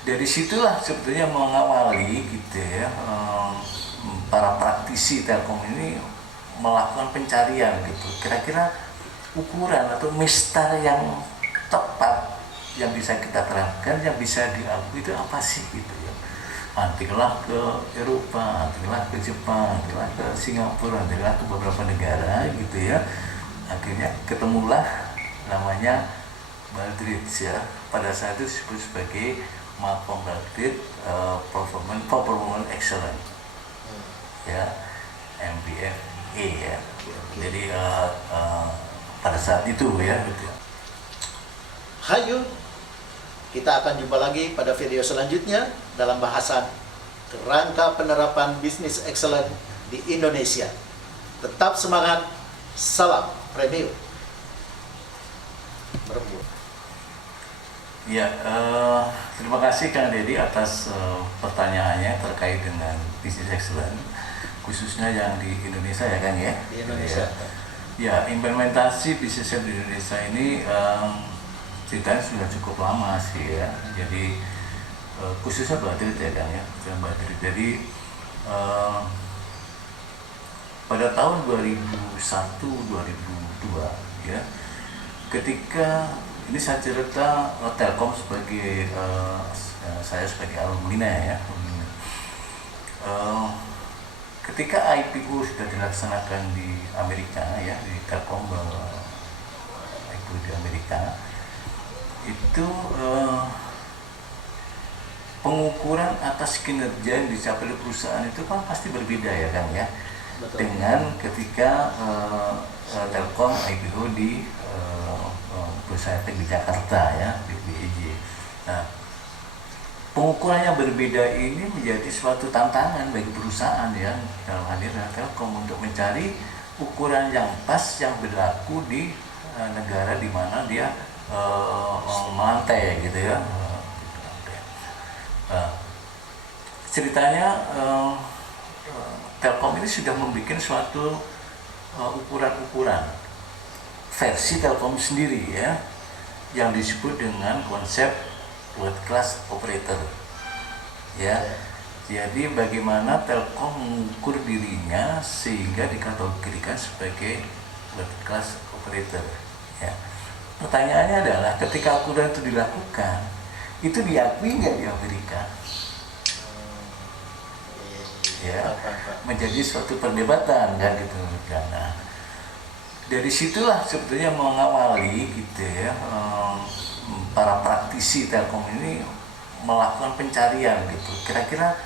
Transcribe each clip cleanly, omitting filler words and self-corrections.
Dari situlah sebetulnya mengawali gitu ya, para praktisi Telkom ini melakukan pencarian gitu. Kira-kira ukuran atau mistar yang tepat yang bisa kita terapkan, yang bisa diakui itu apa sih gitu ya. Nantilah ke Eropa, nantilah ke Jepang, nantilah ke Singapura, nantilah ke beberapa negara gitu ya. Akhirnya ketemulah namanya Baldrige ya. Pada saat itu disebut sebagai Malcolm Baldrige Performance Excellence ya, MBFE ya. Jadi pada saat itu ya gitu. Hayu, kita akan jumpa lagi pada video selanjutnya dalam bahasan kerangka penerapan bisnis excellent di Indonesia. Tetap semangat, salam premium. Merebut. Ya, terima kasih Kang Deddy atas pertanyaannya terkait dengan bisnis excellent, khususnya yang di Indonesia ya Kang ya. Di Indonesia. Ya, implementasi bisnis di Indonesia ini ceritanya sudah cukup lama sih ya. Jadi khususnya Baldrige ya Kang ya, Jadi pada tahun 2001-2002 ya, ketika ini saya cerita Telkom sebagai saya sebagai alumni ya. Ketika IPO sudah dilaksanakan di Amerika ya, di Telkom IPO di Amerika, itu pengukuran atas kinerja yang dicapai oleh perusahaan itu kan pasti berbeda ya Kang ya. Betul. Dengan ketika Telkom IPO di perusahaan di Jakarta ya, di BEJ. Nah, pengukuran yang berbeda ini menjadi suatu tantangan bagi perusahaan ya, dalam hal ini Telkom, untuk mencari ukuran yang pas yang berlaku di negara di mana dia melantai gitu ya. Ceritanya Telkom ini sudah membuat suatu ukuran-ukuran versi Telkom sendiri ya, yang disebut dengan konsep world class operator ya. Jadi bagaimana Telkom mengukur dirinya sehingga dikategorikan sebagai world class operator ya. Pertanyaannya adalah ketika ukuran itu dilakukan, itu diakui nggak di Amerika? Ya, menjadi suatu perdebatan kan gitu. Nah, dari situlah sebetulnya mengawali gitu ya, para praktisi Telkom ini melakukan pencarian gitu. Kira-kira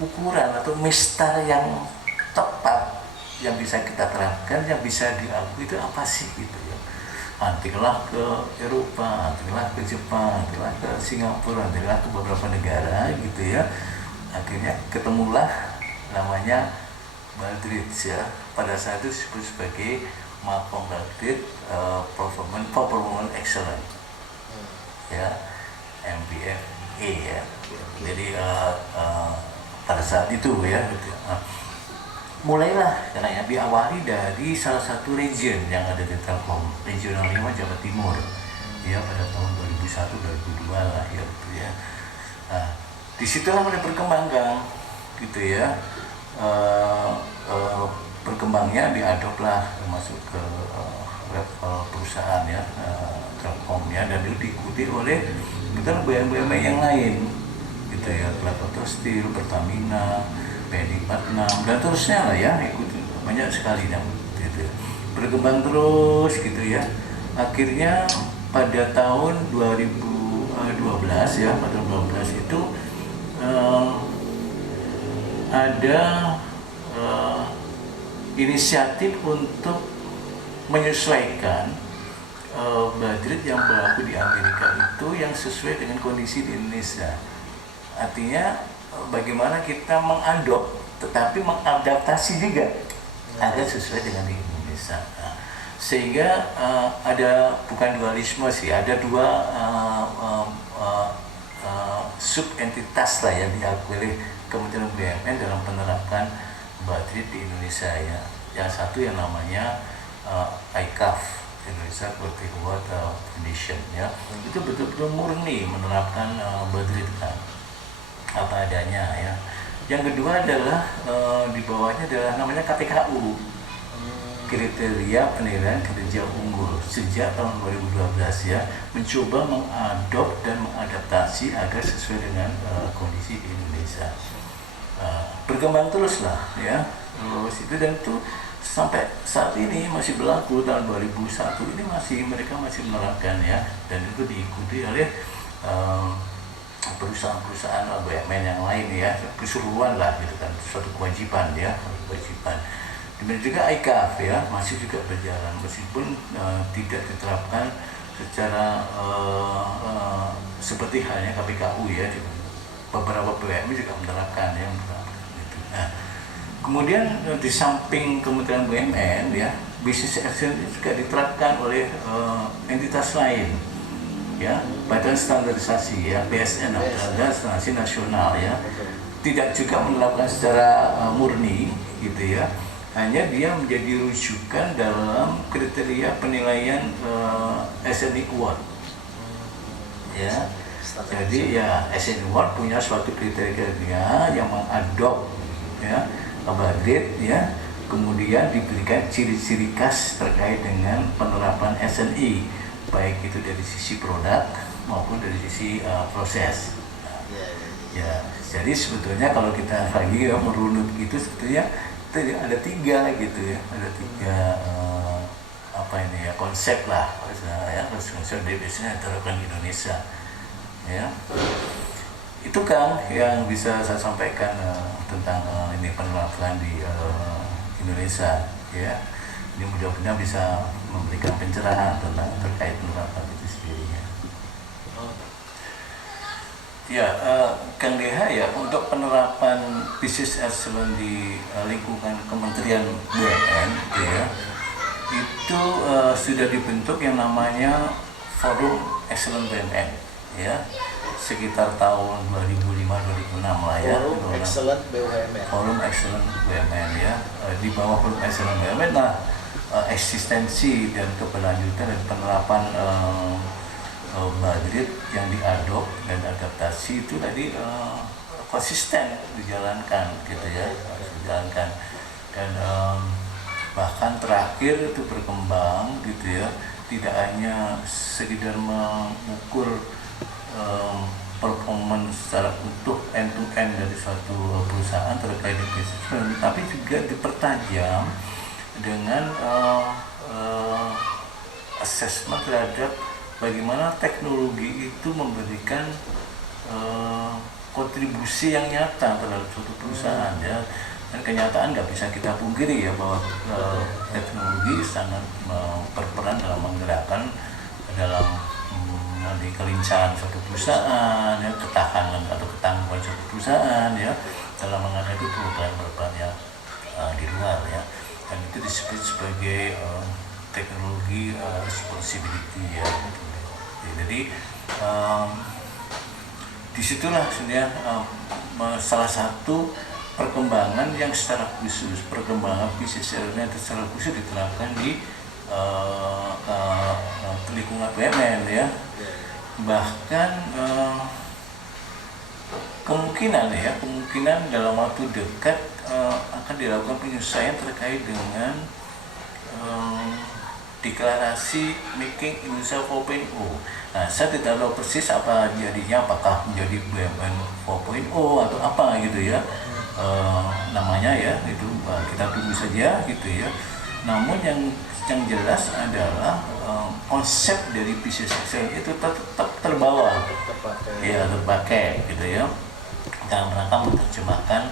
ukuran atau mistar yang tepat yang bisa kita terapkan, yang bisa diakui itu apa sih gitu ya. Nantilah ke Eropa, nantilah ke Jepang, nantilah ke Singapura, nantilah ke beberapa negara gitu ya. Akhirnya ketemulah namanya Baldrige ya. Pada saat itu disebut sebagai Malcolm Baldrige Performance Excellence ya, MBFE ya. Jadi pada saat itu ya gitu. Mulailah karena ya diawali dari salah satu region yang ada di Telkom, regional 5 Jawa Timur ya, pada tahun 2001-2002 lah ya gitu ya. Nah, disitulah mulai berkembang gitu ya. Berkembangnya diadoplah masuk ke level perusahaan ya, Telkom ya, dan itu diikuti oleh BUMN yang lain gitu ya, Klato Steel, Pertamina, PNI 46 dan terusnya lah ya, ikuti banyak sekali yang gitu. Berkembang terus gitu ya. Akhirnya pada tahun 2012 ya, pada 2012 itu ada inisiatif untuk menyesuaikan Baldrige yang berlaku di Amerika itu yang sesuai dengan kondisi di Indonesia. Artinya bagaimana kita mengadop tetapi mengadaptasi juga agar sesuai dengan di Indonesia. Nah, sehingga ada bukan dualisme sih, ada dua subentitas lah yang diakui oleh Kementerian BUMN dalam penerapan Baldrige di Indonesia ya. Yang satu yang namanya ICAF, Indonesia Quality Award definition ya. Itu betul-betul murni menerapkan Badrit kan, apa adanya ya. Yang kedua adalah di bawahnya adalah namanya KPKU, kriteria penilaian kinerja unggul, sejak tahun 2012 ya, mencoba mengadop dan mengadaptasi agar sesuai dengan kondisi di Indonesia. Berkembang terus lah ya, terus itu, dan itu sampai saat ini masih berlaku. Tahun 2001 ini mereka masih menerapkan ya, dan itu diikuti oleh perusahaan-perusahaan BUMN yang lain ya, keseluruhan lah gitu kan, suatu kewajiban ya, kewajiban. Demikian juga ICAF ya, masih juga berjalan meskipun tidak diterapkan secara seperti halnya KPKU ya. Beberapa BUMN juga menerapkan ya, gitu. Nah, kemudian di samping Kementerian BUMN ya, Business Excellence juga diterapkan oleh entitas lain ya, Badan Standarisasi ya, BSN, Badan Standarisasi Nasional ya, tidak juga menerapkan secara murni gitu ya, hanya dia menjadi rujukan dalam kriteria penilaian SNI Award ya. Jadi ya, SNI Award punya suatu kriteria yang mengadop ya Badrit ya, kemudian diberikan ciri-ciri khas terkait dengan penerapan SNI, baik itu dari sisi produk maupun dari sisi proses. Ya, jadi sebetulnya kalau kita lagi merunut itu sebetulnya ada tiga gitu ya, ada tiga konsep lah ya, konsep dari biasanya diterapkan di Indonesia ya. Itu kan yang bisa saya sampaikan tentang ini penerapan di Indonesia ya. Ini mudah-mudahan bisa memberikan pencerahan tentang terkait penerapan itu sendiri ya. Ya, Kang DH ya, untuk penerapan Business Excellence di lingkungan Kementerian BUMN ya, itu sudah dibentuk yang namanya Forum Excellence BUMN ya, sekitar tahun 2005-2006 lah ya. Forum Excellence BUMN. Forum Excellence BUMN ya, di bawah Forum Excellence BUMN lah eksistensi dan keberlanjutan dan penerapan Badrit yang diadop dan adaptasi itu tadi konsisten dijalankan gitu ya, dijalankan, dan bahkan terakhir itu berkembang gitu ya, tidak hanya sekedar mengukur performance secara utuh end to end dari suatu perusahaan terkait dengan bisnis, tapi juga dipertajam dengan assessment terhadap bagaimana teknologi itu memberikan kontribusi yang nyata terhadap suatu perusahaan ya. Dan kenyataan nggak bisa kita pungkiri ya, bahwa teknologi sangat berperan dalam menggerakkan dalam di kelincahan suatu perusahaan ya, ketahanan atau ketangguhan suatu perusahaan ya, dalam menghadapi perubahan yang di luar ya. Dan itu disebut sebagai teknologi responsibility ya. Jadi disitulah sebenarnya salah satu perkembangan yang secara khusus, perkembangan bisnis secara khusus diterapkan di lingkungan BUMN ya. Bahkan kemungkinan dalam waktu dekat akan dilakukan penyesuaian terkait dengan deklarasi Making Indonesia 4.0. Nah, saya tidak tahu persis apa jadinya, apakah menjadi BUMN 4.0 atau apa gitu ya namanya ya, itu kita tunggu saja gitu ya. Namun yang jelas adalah konsep dari Business Excellence itu tetap terbawa, ya terpakai gitu ya, dalam rangka menerjemahkan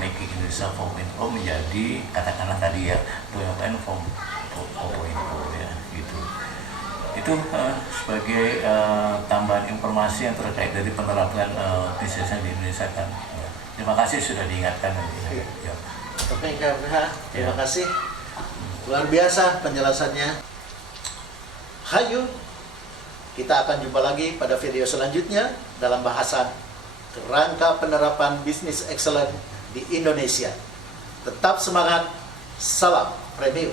Making Indonesia 4.0 menjadi katakanlah tadi ya BUMN 4.0 ya gitu. Itu sebagai tambahan informasi yang terkait dari penerapan bisnis di Indonesia kan. Terima kasih sudah diingatkan. Ya. Oke, terima kasih. Luar biasa penjelasannya. Hayu, kita akan jumpa lagi pada video selanjutnya dalam bahasan kerangka penerapan bisnis excellent di Indonesia. Tetap semangat, salam premium.